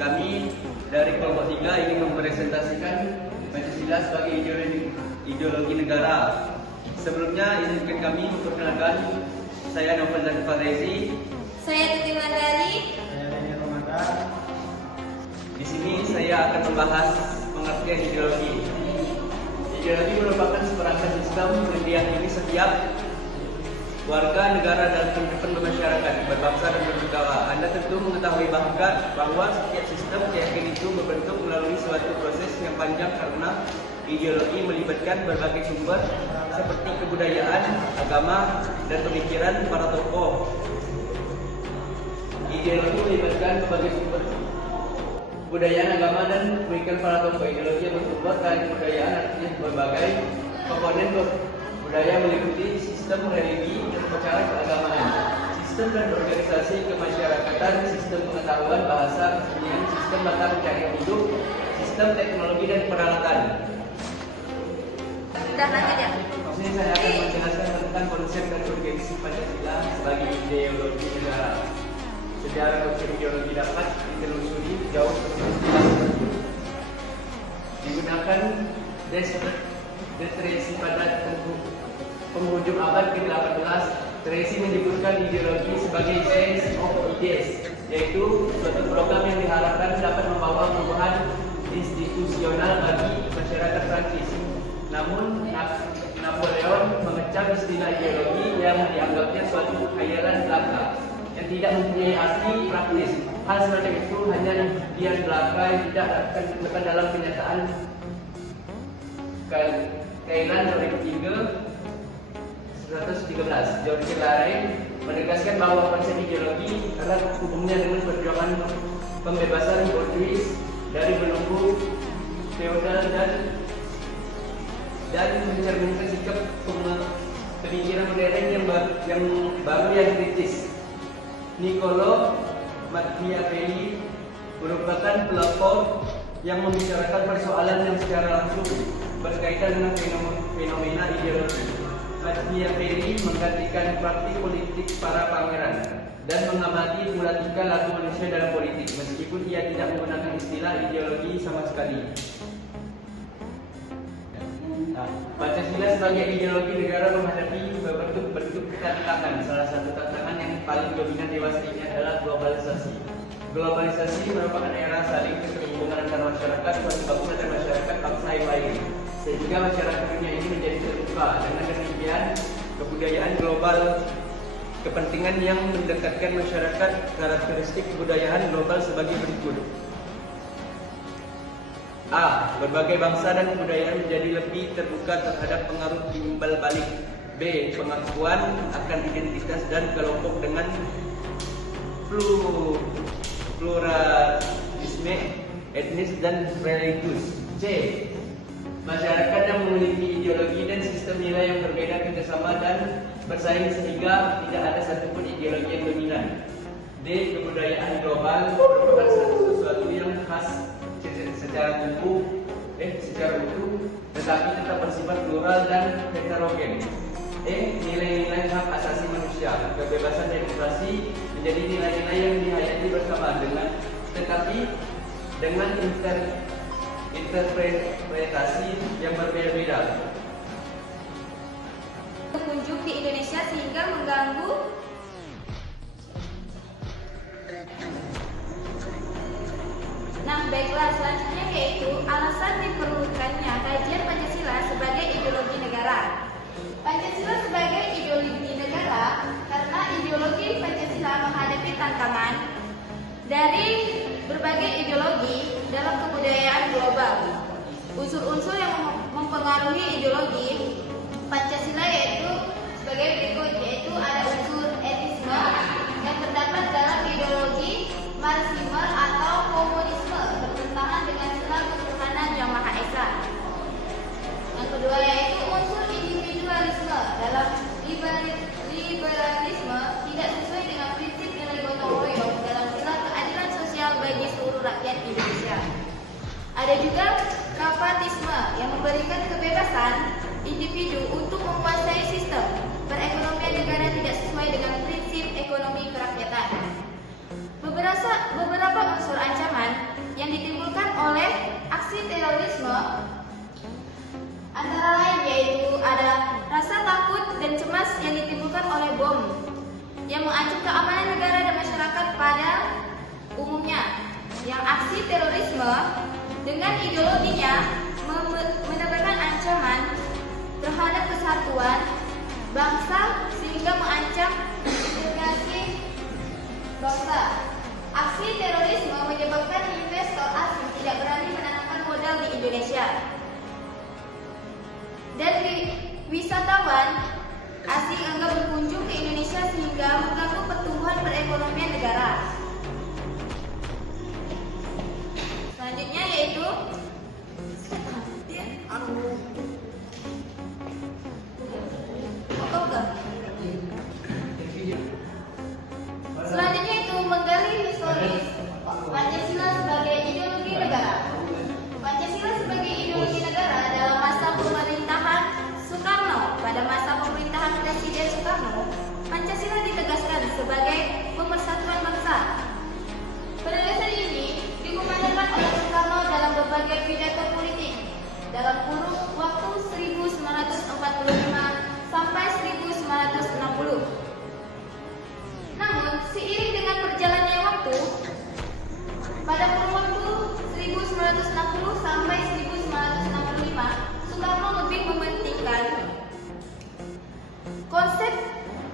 Kami dari kelompok 3 ingin mempresentasikan Pancasila sebagai ideologi negara. Sebelumnya izinkan kami memperkenalkan, saya Novel Zanifar Rezi. Saya Tuti Mandari. Saya Daniel Ramadan. Di sini saya akan membahas pengertian ideologi. Ideologi merupakan seperangkat sistem yang diyakini setiap warga negara dalam kehidupan bermasyarakat, berbangsa dan bernegara. Anda tentu mengetahui bahwa setiap sistem keyakinan itu berbentuk melalui suatu proses yang panjang karena ideologi melibatkan berbagai sumber seperti kebudayaan, agama, dan pemikiran para tokoh. Ideologi melibatkan berbagai sumber kebudayaan, agama, dan pemikiran para tokoh. Ideologi yang bersumber dari kebudayaan artinya berbagai komponen budaya meliputi sistem religi dan upacara keagamaan, sistem dan organisasi kemasyarakatan, sistem pengetahuan, bahasa, kesenian, sistem mata pencarian hidup, sistem teknologi dan peralatan. Sudah lanjut ya. Di sini saya akan menjelaskan tentang konsep dan urgensi Pancasila sebagai ideologi negara. Sejarah konsep ideologi dapat ditelusuri jauh sebelum digunakan Tracy pada penghujung abad ke-18. Tracy menyebutkan ideologi sebagai sense of ideas, yaitu suatu program yang diharapkan dapat membawa perubahan institusional bagi masyarakat Prancis. Namun, Napoleon mengecam istilah ideologi yang dianggapnya suatu khayalan belaka yang tidak mempunyai asli praktis. Hal semacam itu hanya impian belaka yang tidak akan ditemukan dalam kenyataan. Kailan 113. George Larrain menegaskan bahwa konsep ideologi erat hubungannya dengan perjuangan pembebasan bourgeois dari belenggu feodal dan mencerminkan sikap pemikiran modern yang baru yang kritis. Niccolo Machiavelli merupakan pelopor yang membicarakan persoalan yang secara langsung berkaitan dengan fenomena ideologi. Machiavelli menggantikan praktik politik para pangeran dan mengamati pulatika laku manusia dalam politik, meskipun ia tidak menggunakan istilah ideologi sama sekali. Pancasila sebagai ideologi negara menghadapi bentuk tantangan. Salah satu tantangan yang paling dominan dewasa ini adalah globalisasi. Globalisasi merupakan era saling keterhubungan antara masyarakat, suatu bangsa dan masyarakat bangsa yang lain, sehingga masyarakat dunia ini menjadi terbuka. Dengan demikian, kebudayaan global, kepentingan yang mendekatkan masyarakat, karakteristik kebudayaan global sebagai berikut. A. Berbagai bangsa dan kebudayaan menjadi lebih terbuka terhadap pengaruh timbal balik. B. Pengakuan akan identitas dan kelompok dengan pluralisme etnis dan religius. C. Masyarakat yang memiliki ideologi dan sistem nilai yang berbeda kerjasama dan bersaing sehingga tidak ada satupun ideologi yang dominan. D. Kebudayaan global merupakan sesuatu yang khas secara utuh, tetapi tetap bersifat plural dan heterogen. E. Nilai-nilai hak asasi manusia, kebebasan demokrasi menjadi nilai-nilai yang dihayati bersama tetapi dengan interpretasi yang berbeda-beda. Berkunjung di Indonesia sehingga mengganggu. Nah, baiklah, selanjutnya yaitu alasan diperlukannya kajian Pancasila sebagai ideologi negara. Pancasila sebagai ideologi negara karena ideologi Pancasila menghadapi tantangan dari berbagai ideologi dalam kebudayaan global. Unsur-unsur yang mempengaruhi ideologi Pancasila yaitu sebagai berikut, yaitu ada unsur etisme yang terdapat dalam ideologi Marxisme atau komunisme bertentangan dengan sila ketuhanan yang Maha Esa. Yang kedua yaitu unsur individualisme dalam liberalisme tidak sesuai dengan prinsip nilai gotong royong dalam sila keadilan sosial bagi seluruh rakyat Indonesia. Ada juga kapitalisme yang memberikan kebebasan individu untuk menguasai sistem perekonomian terorisme antara lain yaitu ada rasa takut dan cemas yang ditimbulkan oleh bom yang mengancam keamanan negara dan masyarakat pada umumnya. Yang aksi terorisme dengan ideologinya menebarkan ancaman terhadap kesatuan bangsa sehingga mengancam integrasi bangsa. Aksi terorisme menyebabkan investor asing tidak berani menanamkan modal di Indonesia. Dan wisatawan asing enggan berkunjung ke Indonesia sehingga mengganggu pertumbuhan perekonomian negara. Selanjutnya yaitu selanjutnya itu menggali historis Pancasila sebagai ideologi negara. Pancasila sebagai ideologi negara dalam masa pemerintahan Soekarno. Pada masa pemerintahan Presiden Soekarno, Pancasila ditegaskan sebagai pemersatuan bangsa. Penegasan ini dikumandangkan oleh Soekarno dalam berbagai pidato politik dalam kurun waktu 1945 sampai 1960. Namun, seiring dengan berjalannya waktu, pada kurun waktu 1960 sampai 1965, Soekarno lebih mementingkan konsep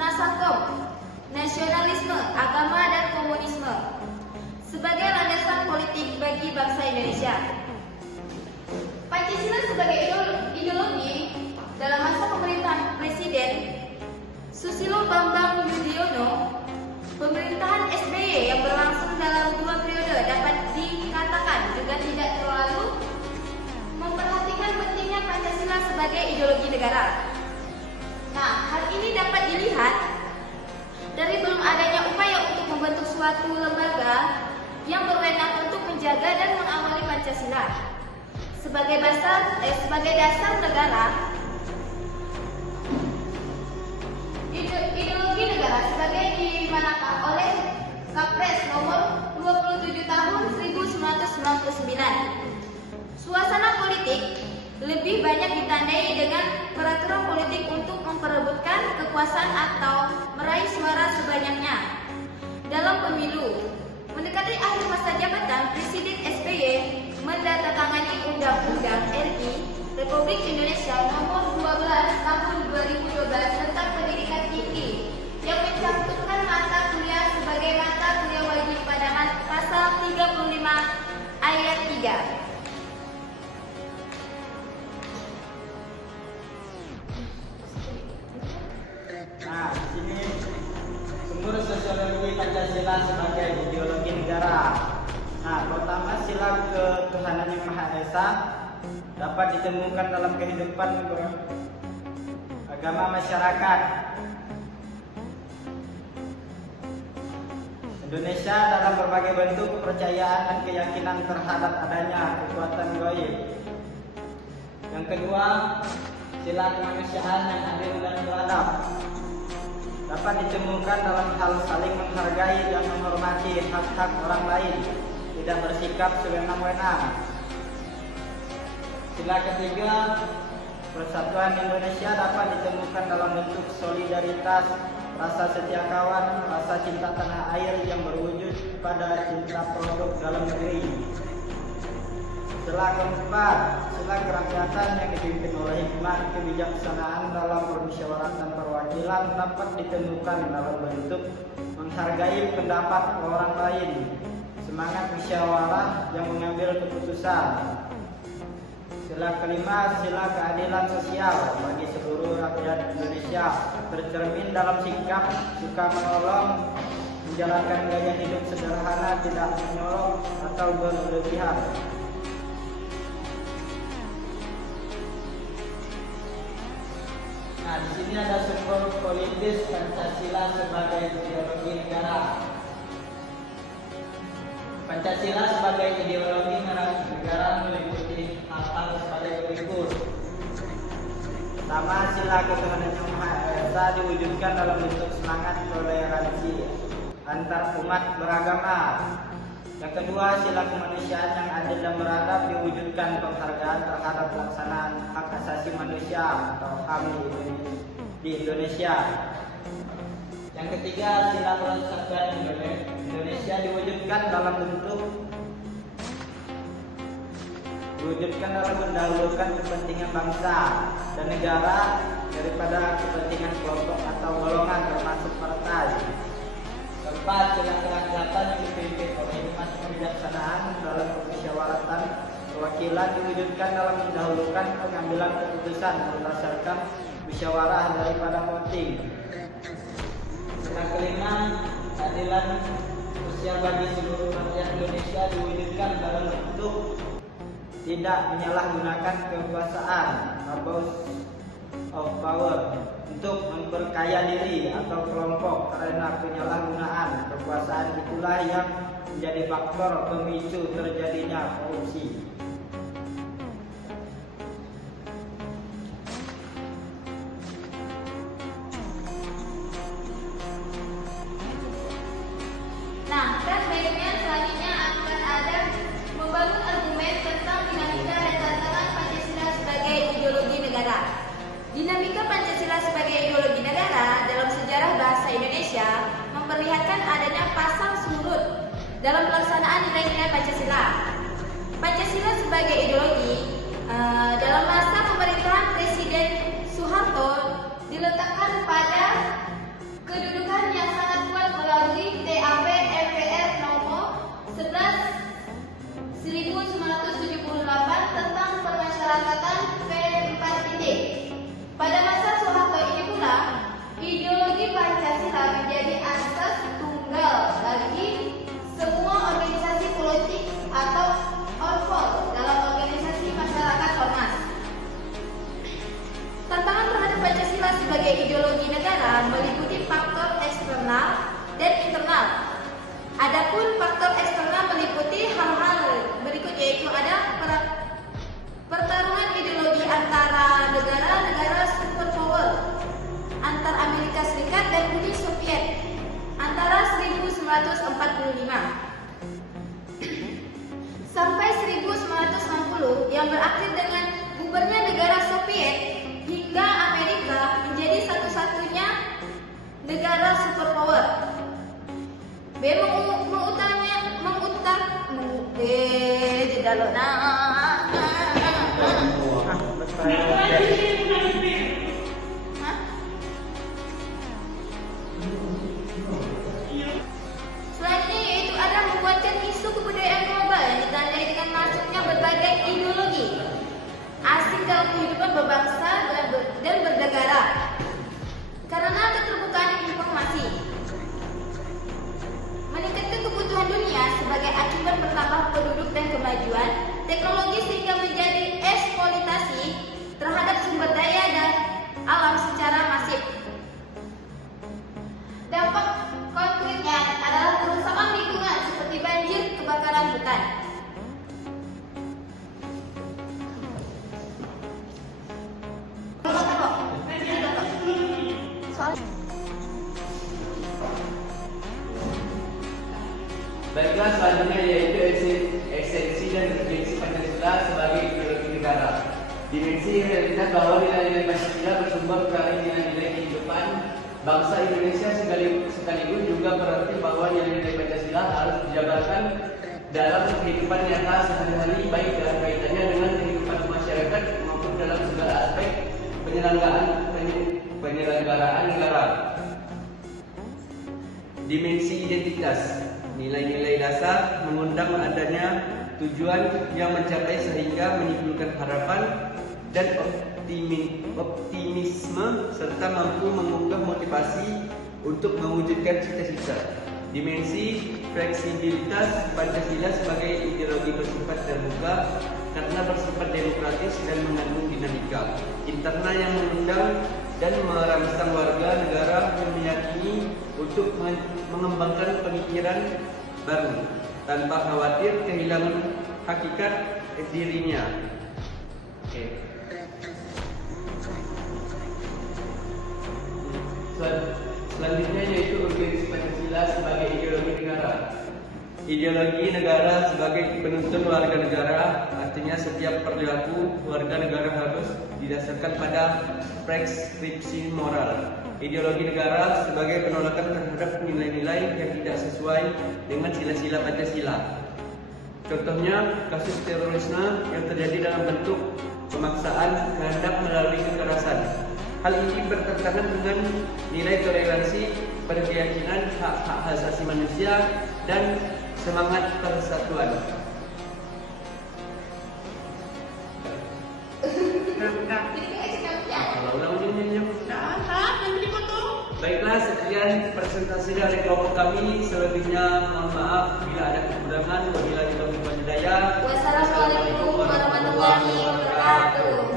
Nasakom, nasionalisme, agama, dan komunisme sebagai landasan politik bagi bangsa Indonesia. Pancasila sebagai ideologi dalam masa pemerintahan Presiden Susilo Bambang Yudhoyono, pemerintahan SBY yang berlangsung dalam 2 periode dapat dikatakan juga tidak terlalu memperhatikan pentingnya Pancasila sebagai ideologi negara. Nah, hal ini dapat dilihat dari belum adanya upaya untuk membentuk suatu lembaga yang berwenang untuk menjaga dan mengawali Pancasila sebagai dasar negara. Ideologi negara sebagai dimanakan oleh Kapres nomor 27 tahun 1999. Suasana politik lebih banyak ditandai dengan peraturan politik untuk memperebutkan kekuasaan atau meraih suara sebanyaknya dalam pemilu. Mendekati akhir masa jabatan, Presiden SBY menandatangani Undang-Undang RI Republik Indonesia Nomor 12 Tahun 2012 tentang Pendidikan Tinggi yang mencantumkan mata kuliah sebagai mata kuliah wajib pada pasal 35 ayat 3. Nah, di sini sumber sosiologi Pancasila sebagai ideologi negara. Nah, pertama sila ketuhanan yang Maha Esa dapat ditemukan dalam kehidupan agama masyarakat Indonesia dalam berbagai bentuk kepercayaan dan keyakinan terhadap adanya kekuatan gaib. Yang kedua, sila kemanusiaan yang adil dan beradab dapat ditemukan dalam hal saling menghargai dan menghormati hak-hak orang lain, tidak bersikap sewenang-wenang. Sila ketiga, persatuan Indonesia dapat ditemukan dalam bentuk solidaritas, rasa setia kawan, rasa cinta tanah air yang berwujud pada cinta produk dalam negeri. Sila keempat, sila kerakyatan yang dipimpin oleh hikmat kebijaksanaan dalam permusyawaratan perwakilan dapat ditemukan dalam bentuk menghargai pendapat orang lain, semangat musyawarah yang mengambil keputusan. Sila kelima, sila keadilan sosial bagi seluruh rakyat Indonesia tercermin dalam sikap suka menolong, menjalankan gaya hidup sederhana, tidak menyolong atau berlebihan. Nah, di sini ada sumber politis Pancasila sebagai ideologi negara. Pancasila sebagai ideologi negara meliputi hal-hal sebagai berikut. Pertama, sila ketuhanan yang Maha Esa diwujudkan dalam bentuk semangat toleransi antar umat beragama. Yang kedua, sila kemanusiaan yang adil dan beradab, diwujudkan penghargaan terhadap pelaksanaan hak asasi manusia atau HAM di Indonesia. Yang ketiga, sila persatuan Indonesia diwujudkan dalam mendahulukan kepentingan bangsa dan negara daripada kepentingan kelompok atau golongan termasuk partai. Keempat, sila kerakyatan yang dipimpin oleh hikmat kebijaksanaan dalam permusyawaratan perwakilan diwujudkan dalam mendahulukan pengambilan keputusan berdasarkan musyawarah daripada voting. Yang kelima, keadilan sosial bagi seluruh rakyat Indonesia diwujudkan dalam bentuk tidak menyalahgunakan kekuasaan abuse of power untuk memperkaya diri atau kelompok karena penyalahgunaan kekuasaan itulah yang menjadi faktor pemicu terjadinya korupsi. Nah, kan baiknya selanjutnya akan ada membangun argumen tentang dinamika dan tantangan Pancasila sebagai ideologi negara. Dinamika Pancasila sebagai ideologi negara dalam sejarah bahasa Indonesia memperlihatkan adanya pasang surut dalam pelaksanaan nilai-nilai Pancasila. Pancasila sebagai ideologi dalam masa pemerintahan Presiden Soeharto diletakkan pada kedudukan yang sangat kuat melalui TAP MPR nomor 11/1978 tentang permasyarakatan P4D. Pada masa Soeharto ini pula, ideologi Pancasila menjadi asas tunggal bagi semua organisasi politik atau ormas dalam organisasi masyarakat ormas. Tantangan terhadap Pancasila sebagai ideologi negara meliputi faktor eksternal dan internal. Adapun faktor eksternal meliputi hal-hal berikut, yaitu ada pertarungan ideologi antara negara-negara superpower, antara Amerika Serikat dan Uni Soviet antara 1945 sampai 1960 yang berakhir dengan bubarnya negara Soviet hingga Amerika menjadi satu-satunya negara superpower. Selanjutnya yaitu ada membuatkan isu kebudayaan global yang ditandai dengan masuknya berbagai ideologi asing dalam kehidupan berbangsa dan bernegara. Karena keterbukaan informasi, meningkatkan kebutuhan dunia sebagai akibat bertambah penduduk dan kemajuan teknologi sehingga menjadi eksploitasi terhadap sumber daya dan alam secara masif. Dampak konkretnya adalah kerusakan lingkungan seperti banjir, kebakaran hutan. Baiklah, selanjutnya yaitu esensi dan urgensi Pancasila sebagai ideologi negara. Dimensi realitas bahwa nilai-nilai Pancasila bersumber dari nilai-nilai kehidupan bangsa Indonesia sekaligus juga berarti bahwa nilai-nilai Pancasila harus dijabarkan dalam kehidupan nyata sehari-hari, baik dalam kaitannya dengan kehidupan masyarakat maupun dalam segala aspek penyelenggaraan negara. Dimensi identitas, nilai-nilai dasar mengundang adanya tujuan yang mencapai sehingga menimbulkan harapan dan optimisme serta mampu mengunggah motivasi untuk mewujudkan cita-cita. Dimensi fleksibilitas Pancasila sebagai ideologi bersifat terbuka karena bersifat demokratis dan mengandung dinamika internal yang mengundang dan merangsang warga negara yang meyakini untuk mengembangkan pemikiran baru tanpa khawatir kehilangan hakikat dirinya. Selanjutnya yaitu urgensi Pancasila sebagai ideologi negara. Ideologi negara sebagai penuntun warga negara, artinya setiap perilaku warga negara harus didasarkan pada preskripsi moral. Ideologi negara sebagai penolakan terhadap nilai-nilai yang tidak sesuai dengan sila-sila Pancasila. Contohnya kasus terorisme yang terjadi dalam bentuk pemaksaan kehendak melalui kekerasan. Hal ini bertentangan dengan nilai toleransi pada keyakinan hak-hak asasi manusia dan semangat persatuan. Baiklah, sekian presentasi dari kelompok kami. Selebihnya mohon maaf bila ada kekurangan. Wabillahi taufiq wal hidayah. Wassalamualaikum warahmatullahi wabarakatuh.